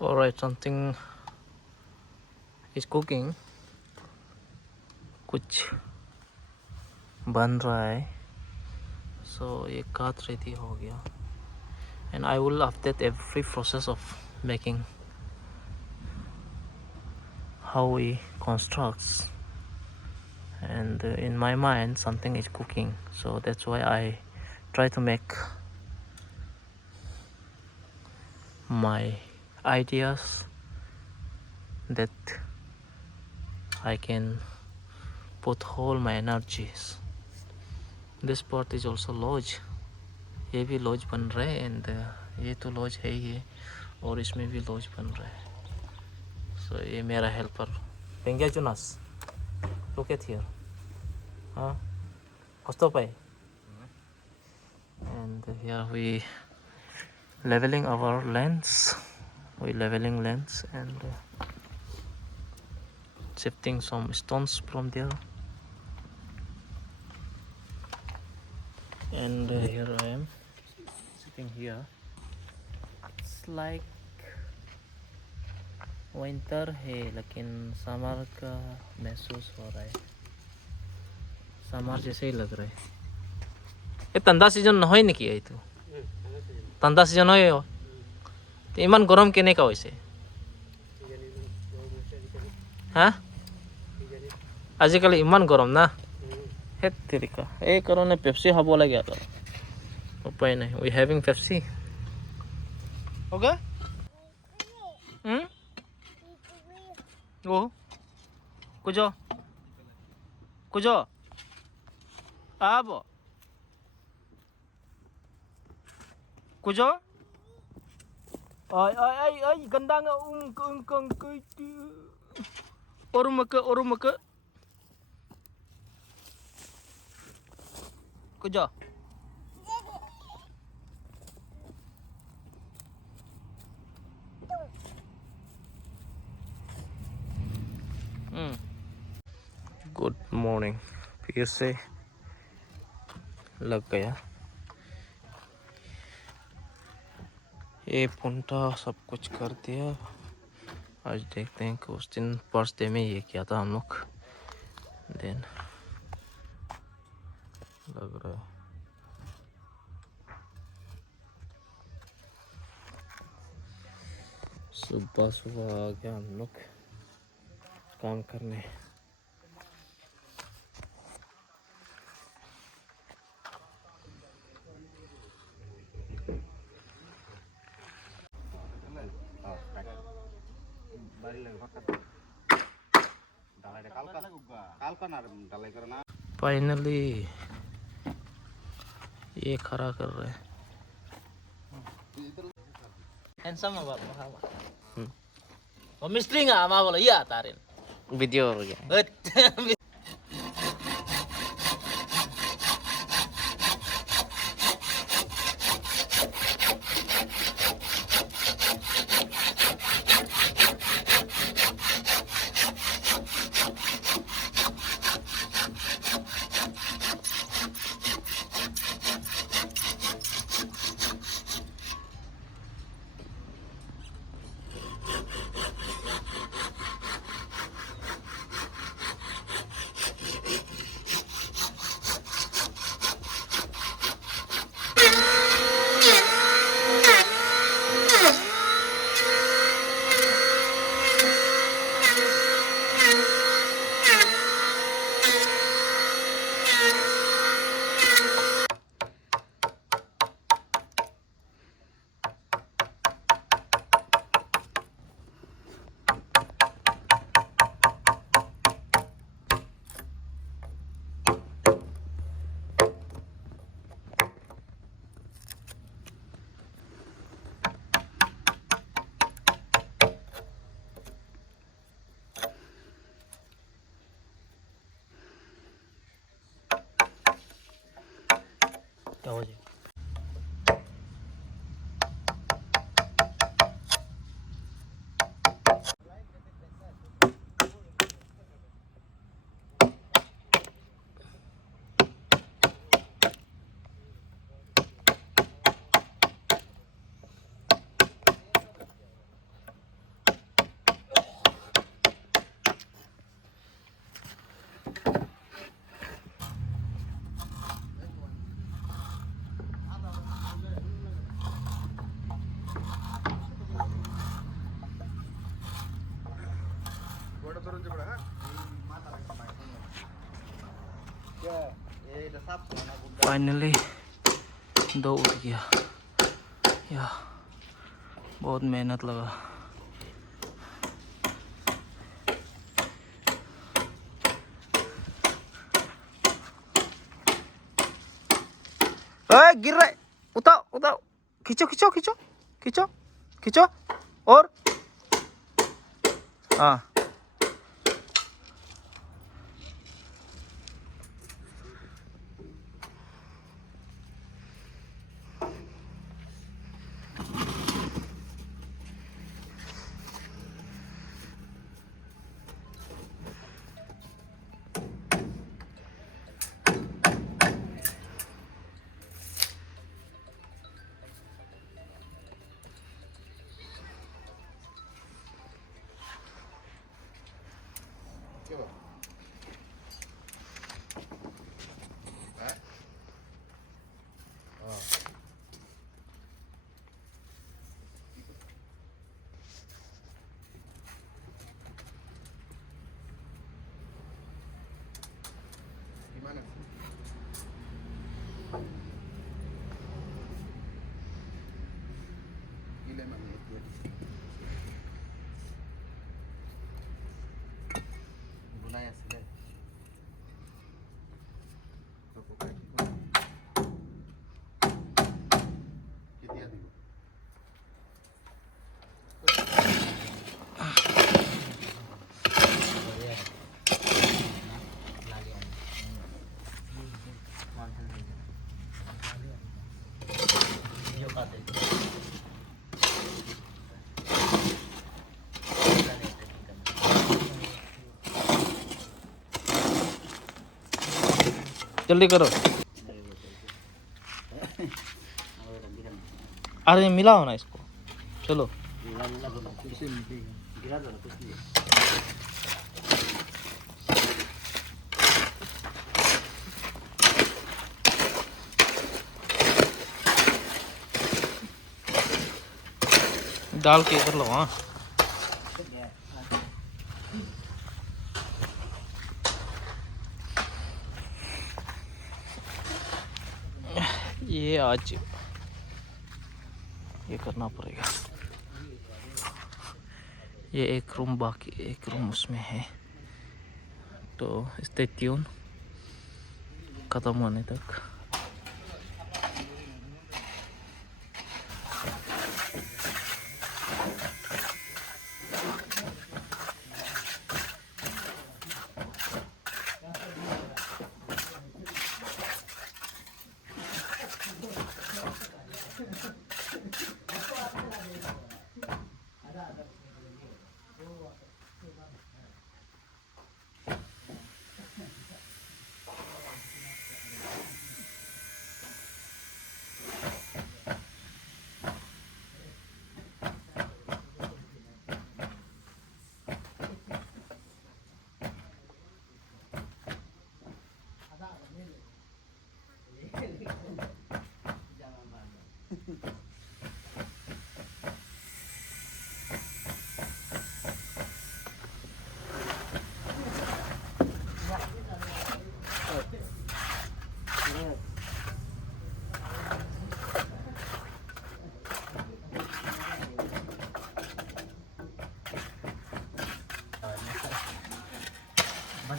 Alright, something is cooking. कुछ बन रहा है. So ये काट ready हो गया. And I will update every process of making, how we constructs. And in my mind something is cooking, so that's why I try to make my ideas that I can put all my energies. This part is also lodge. ये भी laws बन रहा है and ये तो laws है ही है और इसमें भी लॉज बन रहा है. सो ये मेरा helper पेंगे Junas look at here. हाँ कस्तो पाए. And here we leveling our lands. We leveling lands and shifting some stones from there. And here I am sitting here. It's like winter है लेकिन समर का महसूस हो रहा है. समर जैसे ही लग रहा है. ये तंदा सीजन নহয় নেকি এইটো? तंदा सीजन হয় তো ইমান গৰম কেনেকা হৈছে? হ্যাঁ আজিকালি ইমান গৰম না. হেত তেৰিকা এই কাৰণে পেপসি খাব লাগে আৰু উপায় নাই. We having Pepsi. Okay? Oh. Kujo. Kujo. Abo. Kujo. Ay ganda nga ung orumaka. Kujo. Good morning. फिर से लग गया. ये पुंटा सब कुछ कर दिया. आज देखते हैं कि उस दिन फर्स्ट डे में ये किया था हम लोग. देन लग रहा है सुबह सुबह आ गया हम लोग काम करने. फाइनली ये खड़ा कर रहे हैं. हैंडसम अब मिस्त्री nggak sama bola iya tarin video ya. Finally दो उठ गया या बहुत मेहनत लगा। गिर रहा है, उठाओ उठाओ, खींचो खींचो खींचो खींचो खींचो और हाँ जल्दी करो। अरे मिलाओ ना इसको, चलो डाल के कर लो। हाँ ये आज ये करना पड़ेगा। ये एक रूम बाकी, एक रूम उसमें है, तो स्टे ट्यून खत्म होने तक।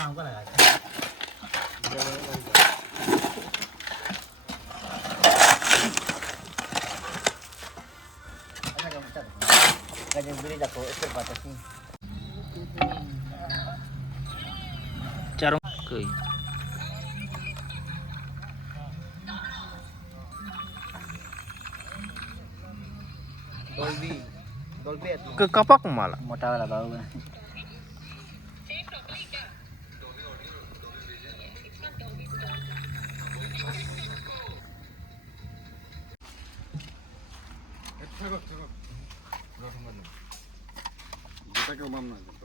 हमको लगा चारों कोई ke kapak malah मोटा वाला बाबू Kita ke mana?